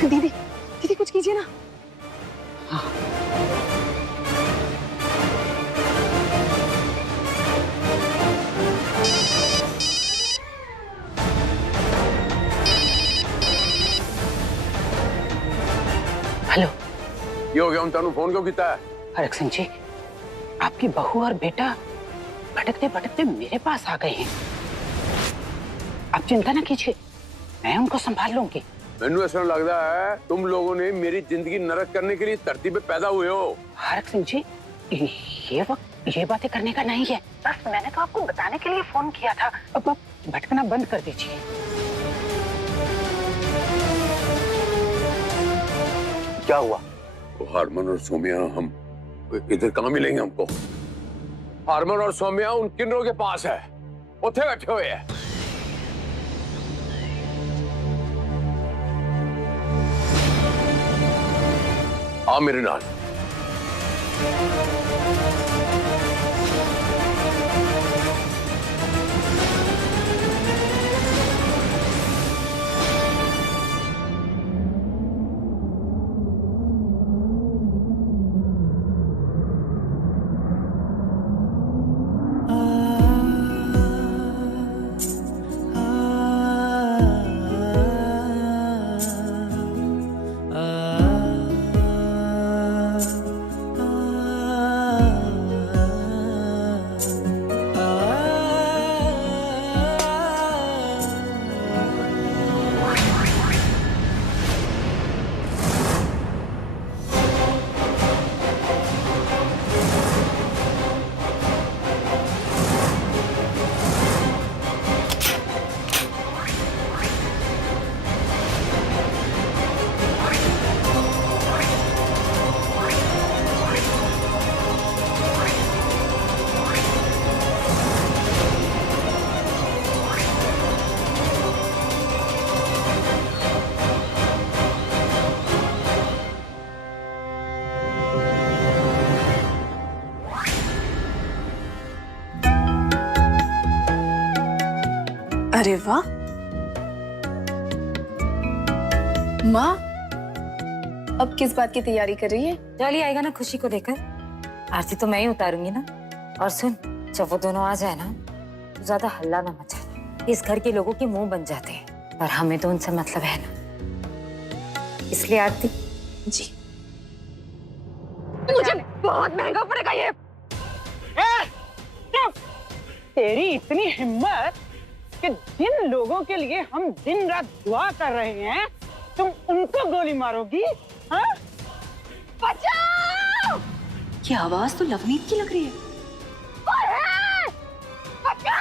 दीदी दीदी कुछ कीजिए ना। हाँ। हेलो, ये हो गया, हम तेनू फोन क्यों किया है? हरक सिंह जी, आपकी बहू और बेटा भटकते भटकते मेरे पास आ गए हैं। आप चिंता ना कीजिए, मैं उनको संभाल लूंगी। मैनू ऐसा लगता है तुम लोगों ने मेरी जिंदगी नरक करने के लिए धरती पे पैदा हुए हो। हरक सिंह जी, ये वक्त ये बातें करने का नहीं है। बस मैंने तो आपको बताने के लिए फोन किया था। अब आप भटकना बंद कर दीजिए। क्या हुआ? तो हारमन और सौम्या हम इधर कहाँ मिलेंगे हमको? हारमन और सौम्या उन किन्नरों के पास है, उठे बैठे हुए हैं। आ मेरे नाल। अरे वाह माँ, अब किस बात की तैयारी कर रही है? डॉली आएगा ना खुशी को लेकर, आरती तो मैं ही उतारूंगी ना। और सुन, जब वो दोनों आ जाए ना तो ज्यादा हल्ला ना मचाना, इस घर के लोगों के मुंह बन जाते हैं और हमें तो उनसे मतलब है ना, इसलिए आरती जी। मुझे बहुत महंगा पड़ेगा ये। तेरी इतनी हिम्मत कि जिन लोगों के लिए हम दिन रात दुआ कर रहे हैं तुम उनको गोली मारोगी? हाँ? बचाओ! ये आवाज तो लवनीत की लग रही है। बचाओ!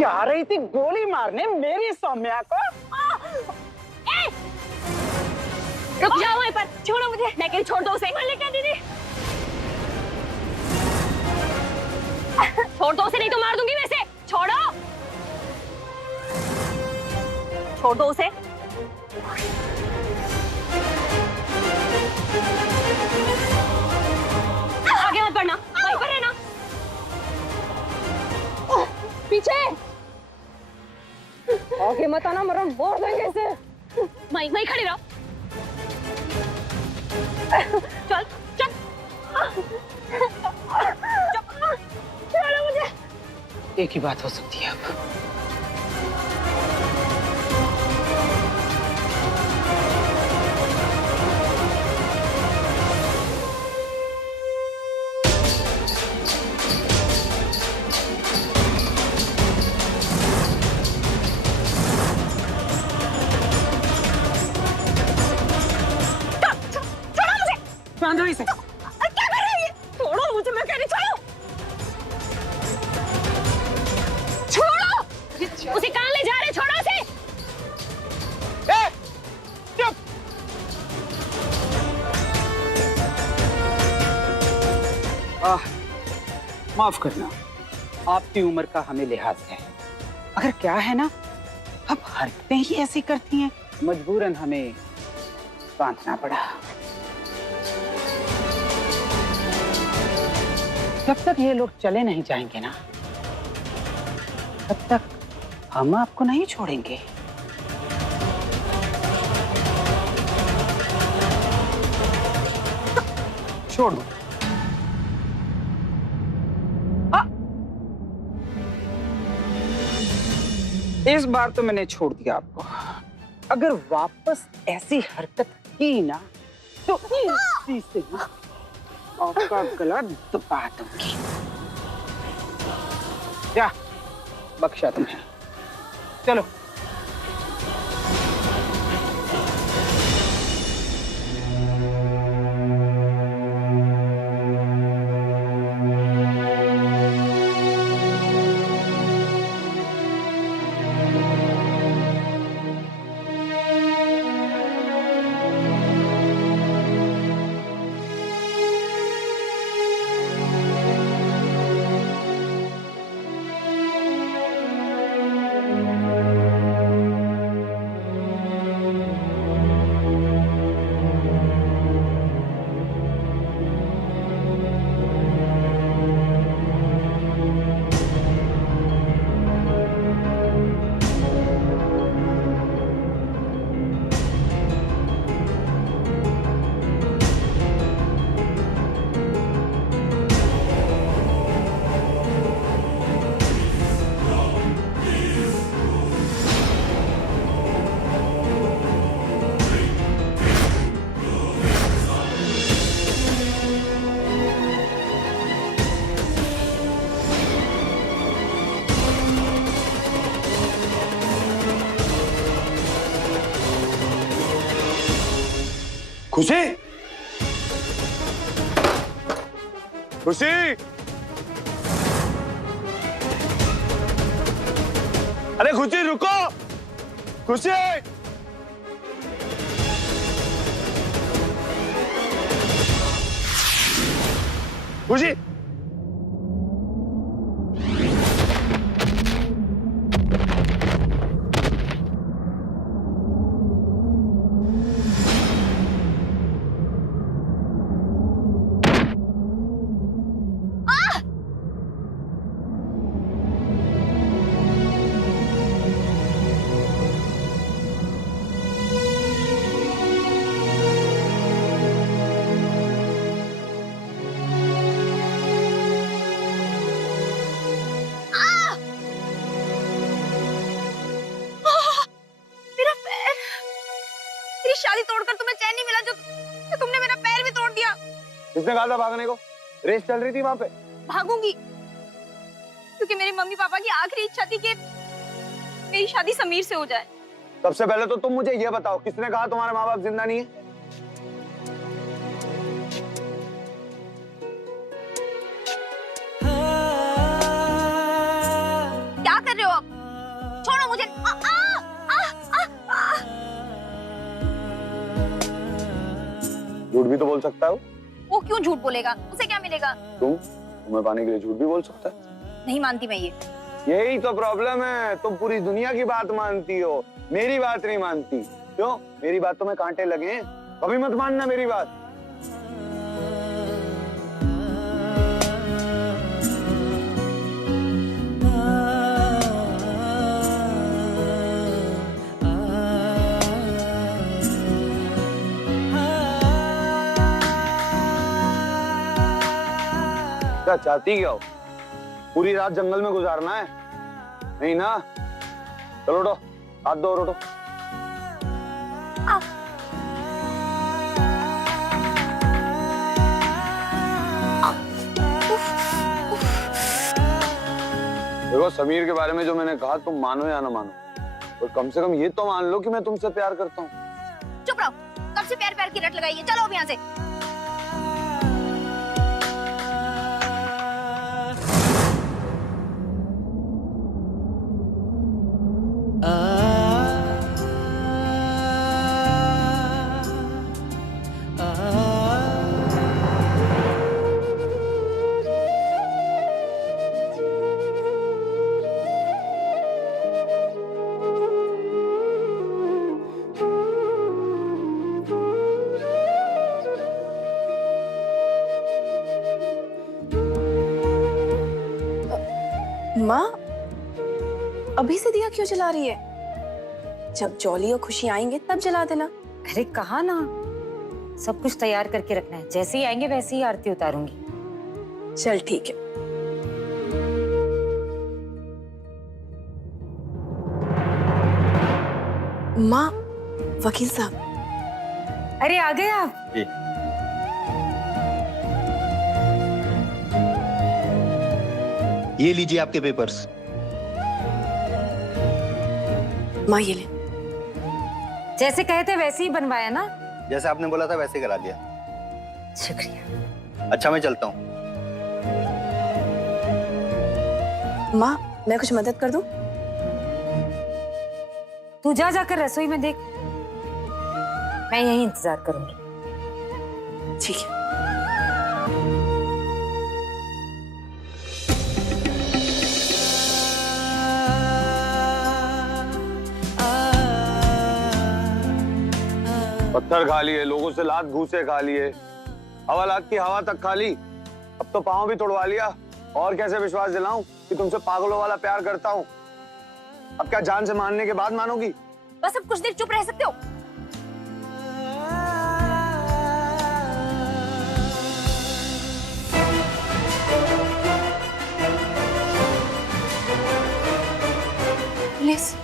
जा रही थी गोली मारने मेरी सौम्या को। रुक जाओ वहीं पर, छोड़ो मुझे। मैं कहीं छोड़ दो उसे। क्या दीदी? छोड़ दो उसे, नहीं तो मार दूंगी मैं इसे। छोड़ो, छोड़ दो उसे। आगे मत बढ़ना, वहीं पर रहना। पीछे आगे मत आना, मरो मोड़ देंगे इसे। वहीं वहीं खड़ी रहो। चल चल चलो मुझे। एक ही बात हो सकती है अब। बांधो इसे। क्या कर रही है? छोड़ो मुझे, मैं कह रही छोड़ो। छोड़ो उसे, कहां ले जा रहे? छोड़ो उसे। चुप। माफ करना, आपकी उम्र का हमें लिहाज है। अगर क्या है ना, अब हरकतें ही ऐसी करती हैं, मजबूरन हमें बांधना पड़ा। जब तक ये लोग चले नहीं जाएंगे ना, तब तक हम आपको नहीं छोड़ेंगे। छोड़ दो। इस बार तो मैंने छोड़ दिया आपको। अगर वापस ऐसी हरकत की ना तो इसी से ना आपका गला दबा दूंगी। जा, बख्शा तुम्हें। चलो। खुशी, खुशी, अरे खुशी रुको, खुशी, खुशी, शादी तोड़कर तुम्हें चैन नहीं मिला जो तुमने मेरा पैर भी तोड़ दिया। किसने कहा था भागने को? रेस चल रही थी वहां पे। भागूंगी क्योंकि मेरे मम्मी पापा की आखिरी इच्छा थी कि मेरी शादी समीर से हो जाए। सबसे पहले तो तुम मुझे ये बताओ, किसने कहा तुम्हारे माँ बाप जिंदा नहीं है? क्या कर रहे हो आप? छोड़ो मुझे। आ, आ, आ, आ, आ। झूठ भी तो बोल सकता है वो। वो क्यों झूठ बोलेगा? उसे क्या मिलेगा? तुम्हें पाने के लिए झूठ भी बोल सकता है। नहीं मानती मैं ये। यही तो प्रॉब्लम है, तुम पूरी दुनिया की बात मानती हो, मेरी बात नहीं मानती। क्यों? मेरी बात तुम्हें कांटे लगे हैं? कभी मत मानना मेरी बात। क्या चाहती क्या हो? पूरी रात जंगल में गुजारना है? नहीं ना? चलो उठो, हाथ दो और उठो। देखो, समीर के बारे में जो मैंने कहा, तुम मानो या ना मानो, और कम से कम ये तो मान लो कि मैं तुमसे प्यार करता हूँ। चुप रहो, कब से प्यार प्यार की रट लगाई है? चलो अब यहाँ से। माँ, अभी से दिया क्यों जला रही है? जब जॉली और खुशी आएंगे तब जला देना। अरे कहा ना, सब कुछ तैयार करके रखना है, जैसे ही आएंगे वैसे ही आरती उतारूंगी। चल ठीक है। माँ, वकील साहब। अरे आ गए आप? ये लीजिए आपके पेपर्स। माँ ये ले। जैसे कहे थे वैसे ही बनवाया ना? जैसे आपने बोला था वैसे करा दिया। शुक्रिया। अच्छा मैं चलता हूँ। माँ, मैं कुछ मदद कर दूं? तू जा जाकर रसोई में देख, मैं यही इंतजार करूंगी। ठीक है। पत्थर खा लिए, लोगों से लात घूसे खा लिए, हवालात की हवा तक खा ली, अब तो पाँव भी तोड़वा लिया। और कैसे विश्वास दिलाऊं कि तुमसे पागलों वाला प्यार करता हूं? अब क्या जान से मानने के बाद मानोगी? बस अब कुछ देर चुप रह सकते हो? पुलिस।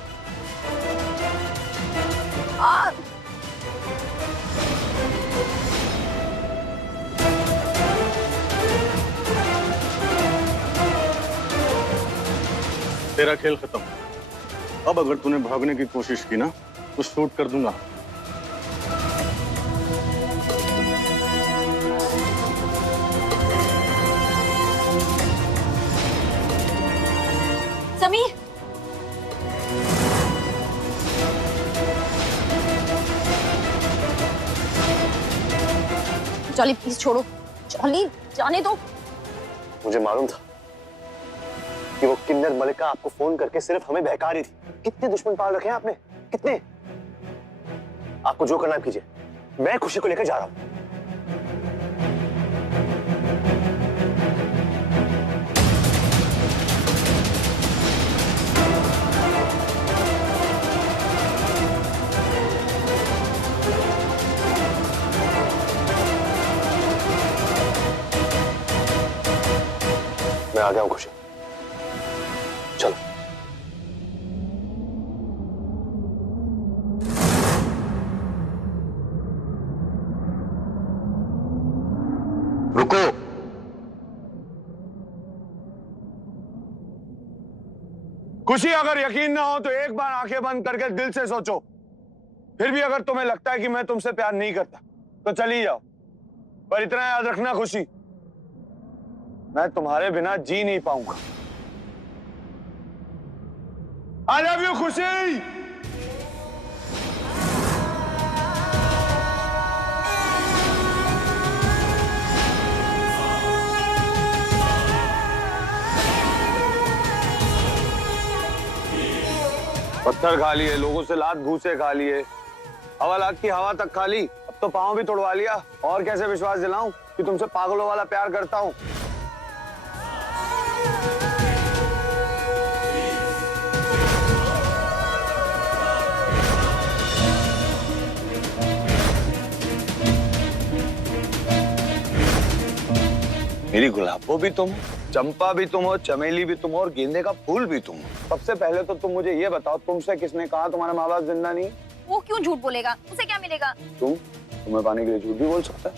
तेरा खेल खत्म। अब अगर तूने भागने की कोशिश की ना तो शूट कर दूंगा। समीर, जॉली प्लीज छोड़ो। जॉली जाने दो। मुझे मालूम था कि वो किन्नर मलिका आपको फोन करके सिर्फ हमें बहका रही थी। कितने दुश्मन पाल रखे हैं आपने, कितने। आपको जो करना है कीजिए, मैं खुशी को लेकर जा रहा हूं। मैं आ गया हूं खुशी, चलो। रुको। खुशी, अगर यकीन ना हो तो एक बार आंखें बंद करके दिल से सोचो। फिर भी अगर तुम्हें लगता है कि मैं तुमसे प्यार नहीं करता तो चली जाओ, पर इतना याद रखना खुशी, मैं तुम्हारे बिना जी नहीं पाऊंगा। आई लव यू खुशी। पत्थर खा लिए, लोगों से लात घूसे खा लिए, हवालात की हवा तक खा ली, अब तो पाँव भी तोड़वा लिया। और कैसे विश्वास दिलाऊं कि तुमसे पागलों वाला प्यार करता हूं? मेरी गुलाबो भी तुम, चंपा भी तुम हो, चमेली भी तुम हो और गेंदे का फूल भी तुम हो। सबसे पहले तो तुम मुझे ये बताओ, तुमसे किसने कहा तुम्हारे माँ बाप जिंदा नहीं? वो क्यों झूठ बोलेगा? उसे क्या मिलेगा? तुम्हें पाने के लिए झूठ भी बोल सकता है?